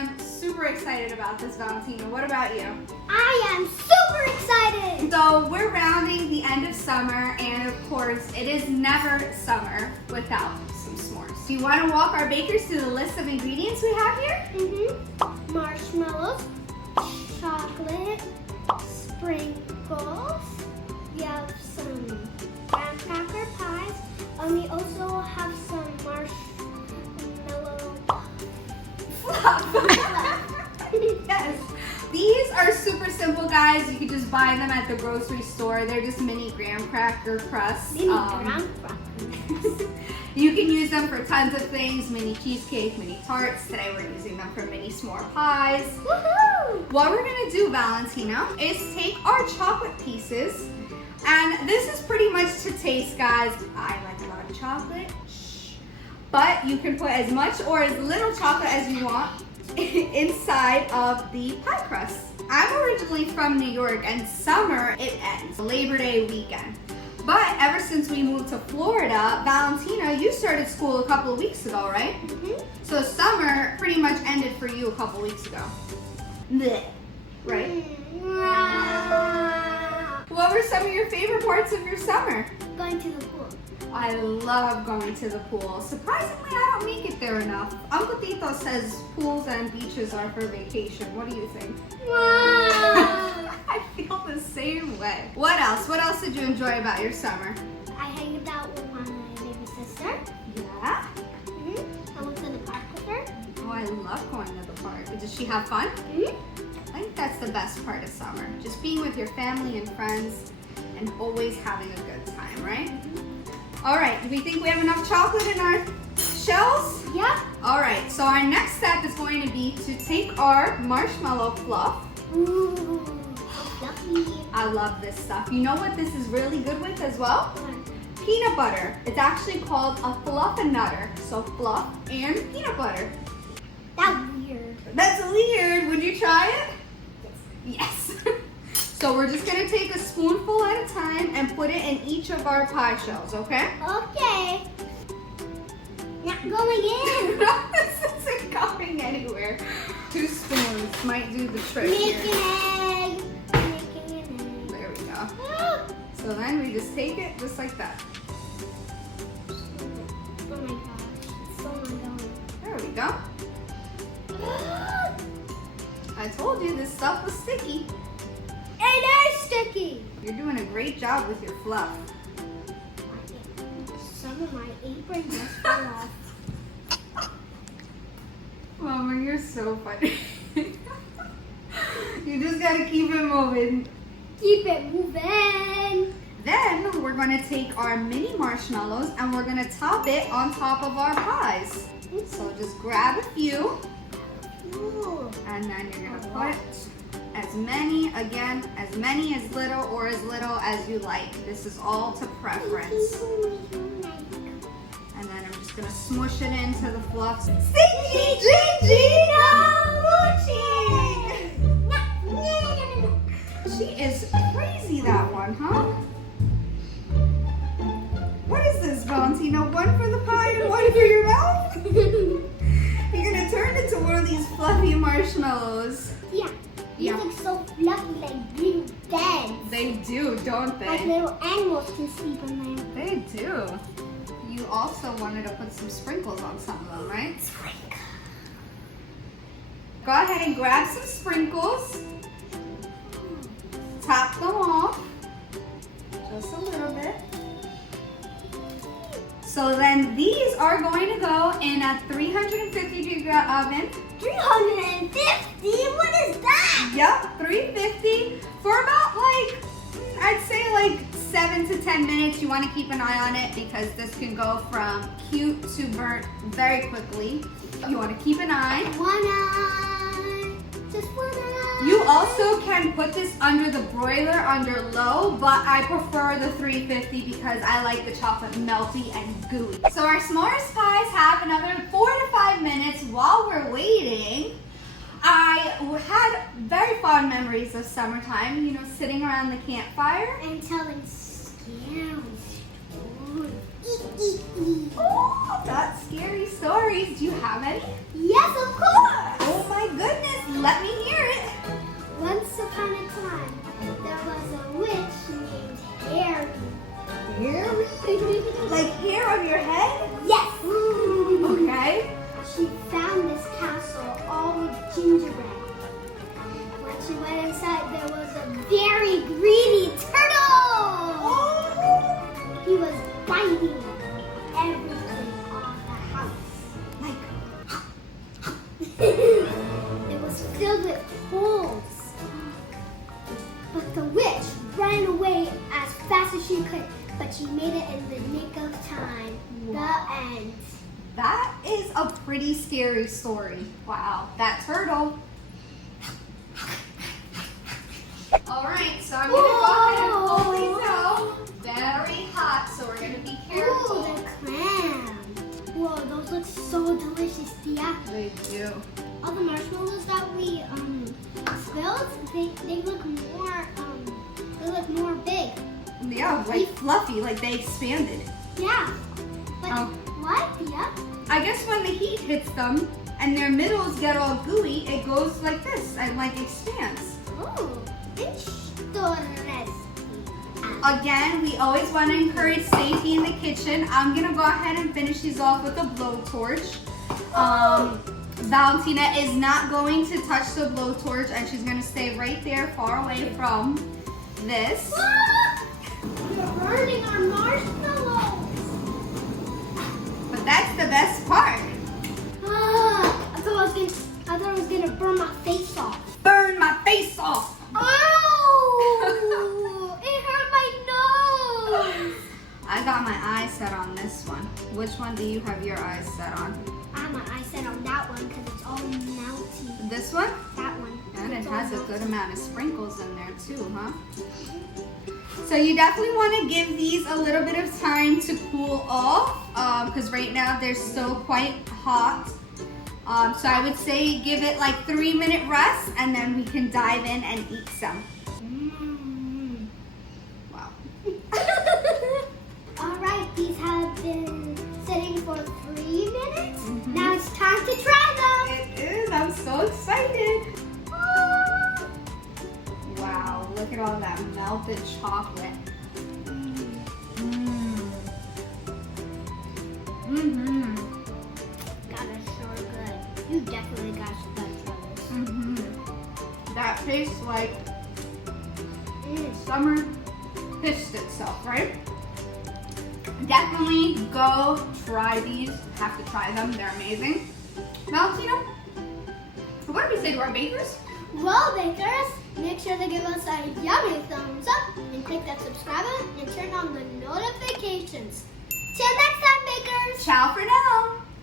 am super excited about this, Valentina. What about you? I am super excited. So we're rounding the end of summer, and of course, it is never summer without some s'mores. Do you want to walk our bakers through the list of ingredients we have here? Marshmallows, chocolate, sprinkles. We have some graham cracker pies. We also have some marshmallow Fluff. Yes. These are super simple, guys. You can just buy them at the grocery store. They're just mini graham cracker crusts. graham crackers. You can use them for tons of things, mini cheesecake, mini tarts. Today we're using them for mini s'more pies. Woohoo! What we're gonna do, Valentina, is take our chocolate pieces, and this is pretty much to taste, guys. I like a lot of chocolate, but you can put as much or as little chocolate as you want inside of the pie crust. I'm originally from New York, and summer, it ends, Labor Day weekend. But ever since we moved to Florida, Valentina, you started school a couple of weeks ago, right? So summer pretty much ended for you a couple weeks ago. Blech. Right? What were some of your favorite parts of your summer? Going to the pool. I love going to the pool. Surprisingly, I don't make it there enough. Uncle Tito says pools and beaches are for vacation. What do you think? Wow! I feel the same way. What else? What else did you enjoy about your summer? I hanged out with my baby sister. Yeah? I went to the park with her. Oh, I love going to the park. Did she have fun? I think that's the best part of summer. Just being with your family and friends and always having a good time, right? All right, do we think we have enough chocolate in our shells? Yeah. All right, so our next step is going to be to take our marshmallow fluff. Ooh, fluffy. I love this stuff. You know what this is really good with as well? Peanut butter. It's actually called a fluff-a-nutter. So fluff and peanut butter. That's weird. That's weird. Would you try it? Yes. So we're just gonna take a spoonful at a time and put it in each of our pie shells, okay? Okay. Not going in. This isn't going anywhere. 2 spoons might do the trick Making here. egg. Making an egg. There we go. Ah. So then we just take it just like that. Oh my gosh. It's so annoying. There we go. I told you this stuff was sticky. It is sticky. You're doing a great job with your fluff. Some of my apron just fell off. Mama, you're so funny. You just gotta keep it moving. Keep it moving. Then we're gonna take our mini marshmallows and we're gonna top it on top of our pies. So just grab a few. Ooh. And then you're gonna put as many, again, as many as little or as little as you like. This is all to preference. And then I'm just gonna smush it into the fluff. Stinky Gingy She is crazy, that one, huh? What is this, Valentina? One for the pie and one for your mouth? You're gonna turn into one of these fluffy marshmallows. Yeah. These look so fluffy, like green beds. They do, don't Like they? little animals can sleep in there. They do. You also wanted to put some sprinkles on some of them, right? Go ahead and grab some sprinkles. Top them off. Just a little bit. So then these are going to go in a 350-degree oven. 350? What is that? Yep, 350 for about I'd say 7 to 10 minutes. You want to keep an eye on it because this can go from cute to burnt very quickly. You want to keep an eye. One eye. Just one eye. You also can put this under the broiler under low, but I prefer the 350 because I like the chocolate melty and gooey. So our s'mores pies have another 4 to 5 minutes. While we're waiting, I had very fond memories of summertime, you know, sitting around the campfire. And telling scary stories. Oh, that's scary stories. Do you have any? Yes, of course. Oh my gingerbread. When she went inside, there was a very greedy turtle. He was biting everything on the house. Like, It was filled with holes. But the witch ran away as fast as she could, but she made it in the nick of time. The end. that is a pretty scary story. Wow, that turtle. All right, so I'm gonna go ahead and pull these out. Very hot, so we're gonna be careful. Ooh, the clam. Whoa, those look so delicious, Tia. They do. All the marshmallows that we spilled, they look more big. Yeah, like fluffy, like they expanded. Yeah. But Oh. why, Tia? I guess when the heat hits them and their middles get all gooey, it goes like this and like expands. Oh, interesting. Again, we always want to encourage safety in the kitchen. I'm gonna go ahead and finish these off with a blowtorch. Valentina is not going to touch the blowtorch, and she's gonna stay right there, far away from this. We're burning our marshmallows. But that's the best part. I thought I was gonna burn my face off. Burn my face off. Oh! It hurt my nose. I got my eyes set on this one. Which one do you have your eyes set on? I have my eyes set on that one because it's all melty. This one? That one. And it It's all has a melty. good amount of sprinkles in there too, huh? So you definitely want to give these a little bit of time to cool off because right now they're still quite hot. So I would say give it like 3-minute rest and then we can dive in and eat some. Wow. All right, these have been sitting for 3 minutes. Mhm. Now it's time to try them. It is. I'm so excited. Wow, look at all that melted chocolate. Mm-hmm. That is so good. You definitely got to try this. Mm-hmm. That tastes like summer pissed itself, right? Definitely go try these. Have to try them. They're amazing. Valentina, what do we say to our bakers? Well, bakers, make sure to give us a yummy thumbs up and click that subscribe button and turn on the notifications. Till next time, bakers! Ciao for now.